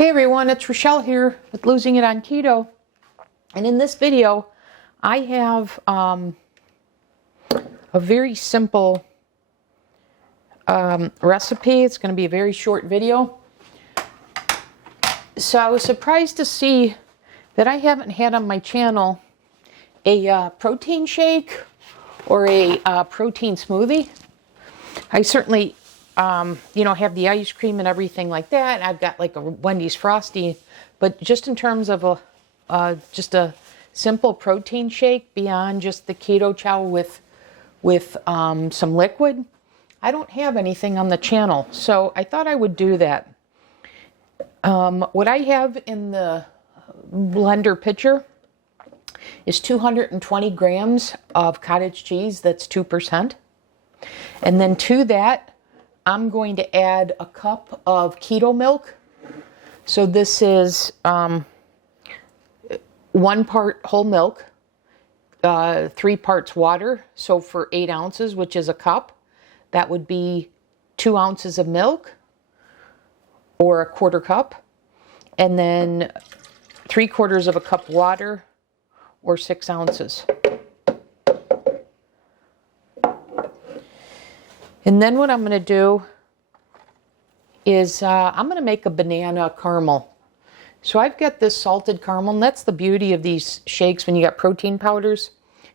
Hey everyone, it's Rochelle here with Losing It on Keto. And in this video, I have a very simple recipe. It's going to be a very short video. So I was surprised to see that I haven't had on my channel a protein shake or a protein smoothie. I certainly have the ice cream and everything like that. I've got like a Wendy's Frosty, but just in terms of just a simple protein shake beyond just the keto chow with some liquid, I don't have anything on the channel. So I thought I would do that. What I have in the blender pitcher is 220 grams of cottage cheese. That's 2%. And then to that, I'm going to add a cup of keto milk. So this is 1 part whole milk, 3 parts water. So for 8 ounces, which is a cup, that would be 2 ounces of milk or a quarter cup. And then 3/4 of a cup water or 6 ounces. And then what I'm going to do is I'm going to make a banana caramel. So I've got this salted caramel, and that's the beauty of these shakes when you got protein powders,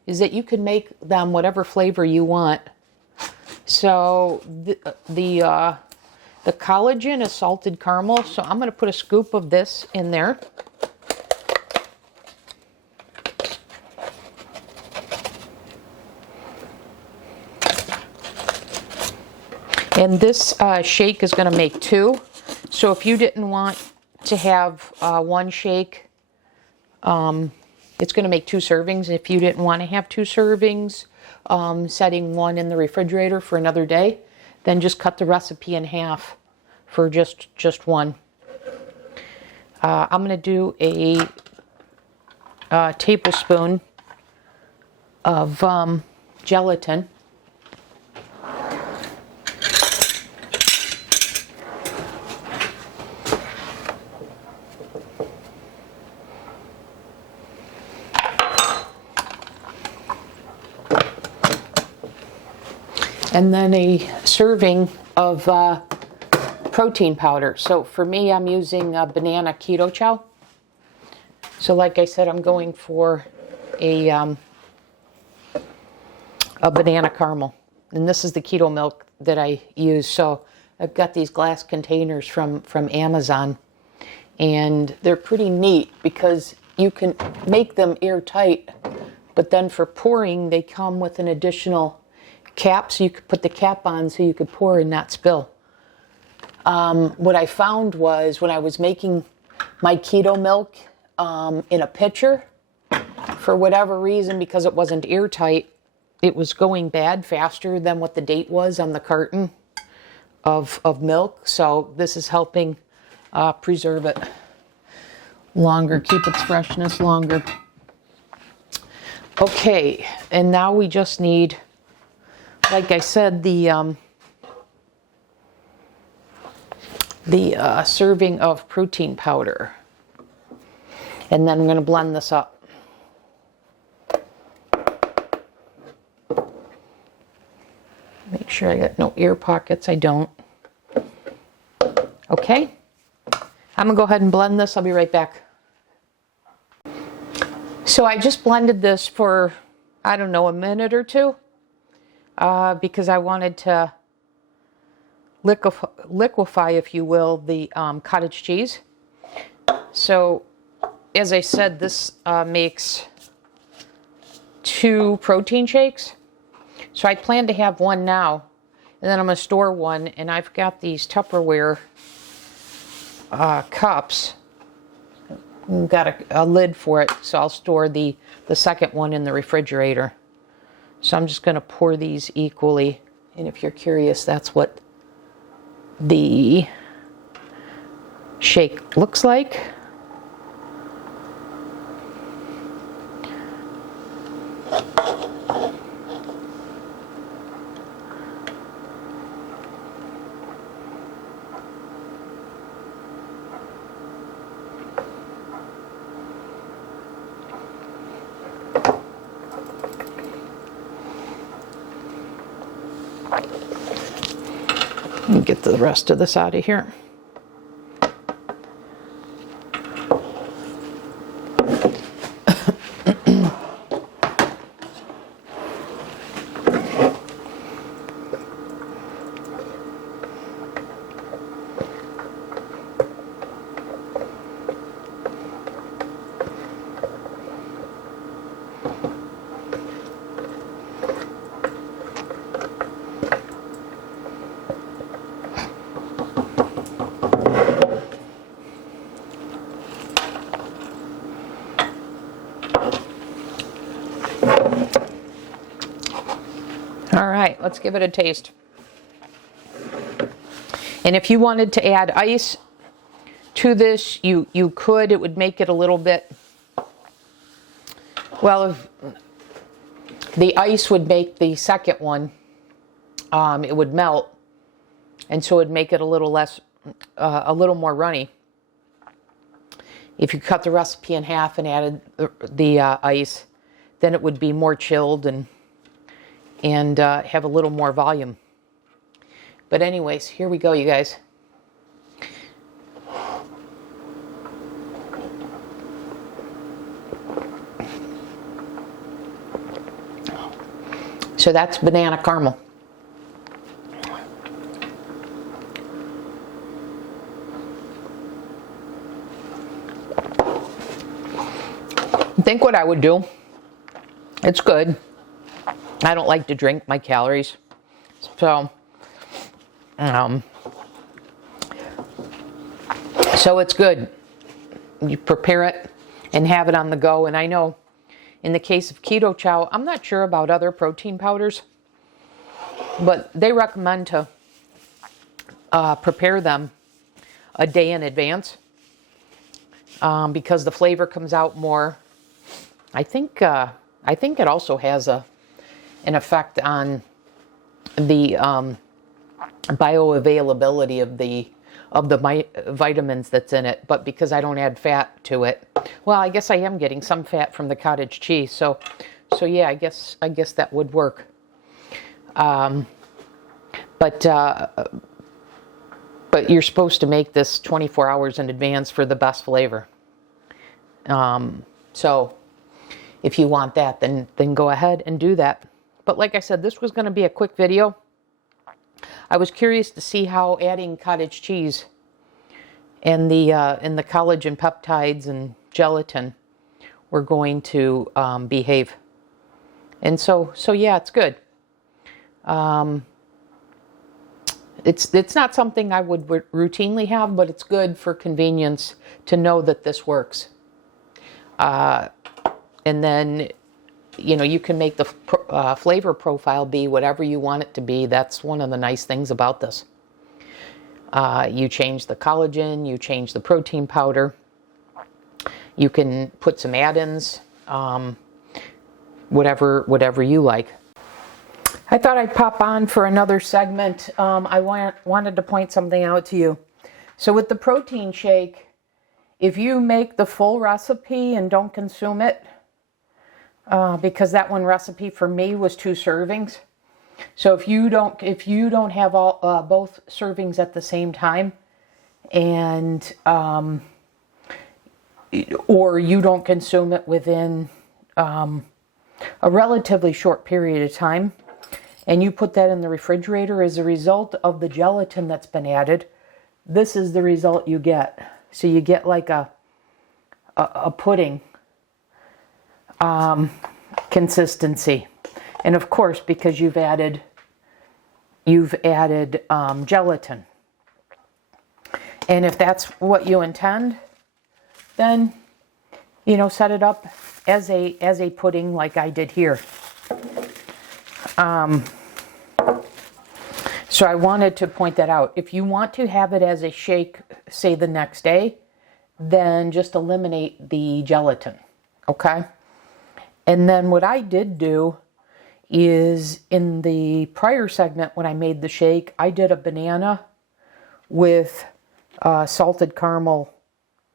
is that you can make them whatever flavor you want. So the collagen is salted caramel, so I'm going to put a scoop of this in there. And this shake is going to make 2. So if you didn't want to have 1 shake, it's going to make 2 servings. If you didn't want to have 2 servings, setting 1 in the refrigerator for another day, then just cut the recipe in half for just 1. I'm going to do a tablespoon of gelatin. And then a serving of protein powder. So for me, I'm using banana keto chow. So like I said, I'm going for a banana caramel. And this is the keto milk that I use. So I've got these glass containers from Amazon. And they're pretty neat because you can make them airtight. But then for pouring, they come with an additional cap, so you could put the cap on so you could pour and not spill. What I found was when I was making my keto milk in a pitcher, for whatever reason, because it wasn't airtight, it was going bad faster than what the date was on the carton of milk. So this is helping preserve it longer, keep its freshness longer. Okay, and now we just need, like I said, the serving of protein powder. And then I'm going to blend this up. Make sure I got no air pockets. I don't. Okay. I'm going to go ahead and blend this. I'll be right back. So I just blended this for, I don't know, a minute or 2. Because I wanted to liquefy, if you will, the cottage cheese. So, as I said, this makes 2 protein shakes. So I plan to have 1 now, and then I'm going to store 1. And I've got these Tupperware cups. I've got a lid for it, so I'll store the second one in the refrigerator. So I'm just going to pour these equally. And if you're curious, that's what the shake looks like. Get the rest of this out of here. All right, let's give it a taste. And if you wanted to add ice to this, you could. It would make it a little bit, well, if the ice would make the second one, it would melt, and so it would make it a little less, a little more runny. If you cut the recipe in half and added the ice, then it would be more chilled and have a little more volume. But anyways, here we go, you guys. So that's banana caramel. I think what I would do, it's good. I don't like to drink my calories, so it's good. You prepare it and have it on the go. And I know in the case of keto chow, I'm not sure about other protein powders, but they recommend to prepare them a day in advance because the flavor comes out more. I think it also has an effect on the bioavailability of the vitamins that's in it. But because I don't add fat to it, well, I guess I am getting some fat from the cottage cheese. So yeah, I guess that would work. But you're supposed to make this 24 hours in advance for the best flavor. So if you want that, then go ahead and do that. But like I said, this was going to be a quick video. I was curious to see how adding cottage cheese and the collagen peptides and gelatin were going to behave. And so yeah, it's good. It's not something I would routinely have, but it's good for convenience to know that this works. And then, you can make the flavor profile be whatever you want it to be. That's one of the nice things about this. You change the collagen, you change the protein powder. You can put some add-ins, whatever you like. I thought I'd pop on for another segment. I wanted to point something out to you. So with the protein shake, if you make the full recipe and don't consume it, because that one recipe for me was 2 servings. So if you don't have both servings at the same time, and or you don't consume it within a relatively short period of time, and you put that in the refrigerator as a result of the gelatin that's been added, this is the result you get. So you get like a pudding consistency. And of course, because you've added gelatin. And if that's what you intend, then set it up as a pudding like I did here. So I wanted to point that out. If you want to have it as a shake, say the next day, then just eliminate the gelatin, okay? And then what I did do is in the prior segment when I made the shake, I did a banana with salted caramel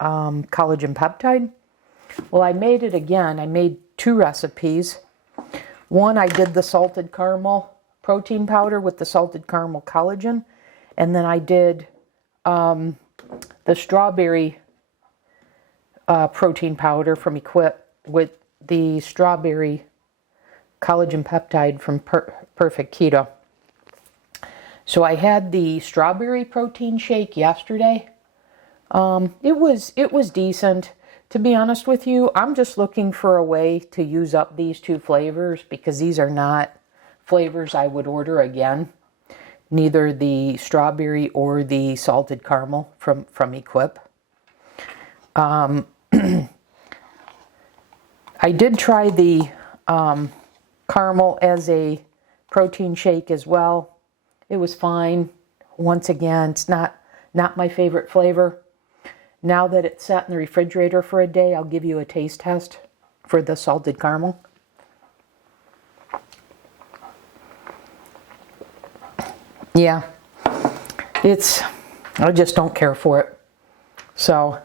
collagen peptide. Well, I made it again. I made 2 recipes. One, I did the salted caramel protein powder with the salted caramel collagen. And then I did the strawberry protein powder from Equip with the strawberry collagen peptide from Perfect Keto. So I had the strawberry protein shake yesterday. It was decent. To be honest with you, I'm just looking for a way to use up these two flavors because these are not flavors I would order again. Neither the strawberry or the salted caramel from Equip. I did try the caramel as a protein shake as well. It was fine. Once again, it's not my favorite flavor. Now that it's sat in the refrigerator for a day, I'll give you a taste test for the salted caramel. Yeah, I just don't care for it. So,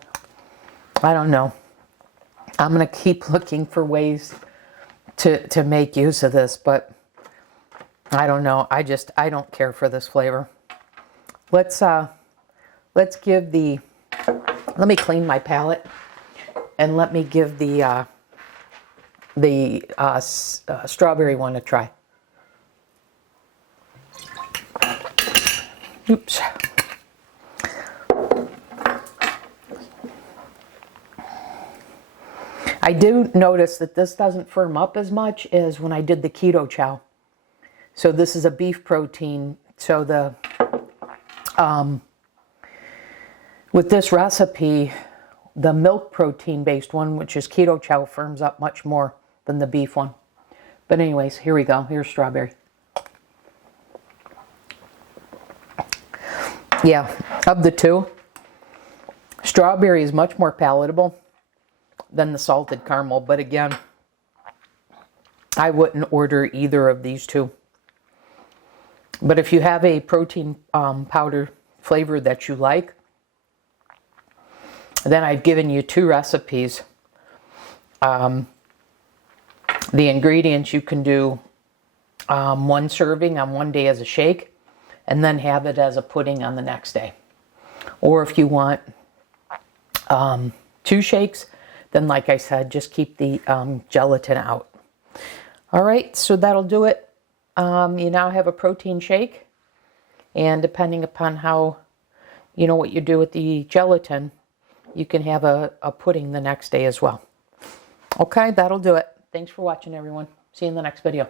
I don't know. I'm going to keep looking for ways to make use of this, but I don't know. I don't care for this flavor. Let's give the, let me clean my palette and let me give the strawberry one a try. Oops. I do notice that this doesn't firm up as much as when I did the keto chow. So this is a beef protein. So the with this recipe, the milk protein based one, which is keto chow, firms up much more than the beef one. But anyways, here we go. Here's strawberry. Yeah, of the two, strawberry is much more palatable than the salted caramel. But again, I wouldn't order either of these two. But if you have a protein powder flavor that you like, then I've given you two recipes. The ingredients, you can do one serving on one day as a shake and then have it as a pudding on the next day. Or if you want two shakes, then like I said, just keep the gelatin out. All right, so that'll do it. You now have a protein shake, and depending upon how, what you do with the gelatin, you can have a pudding the next day as well. Okay, that'll do it. Thanks for watching, everyone. See you in the next video.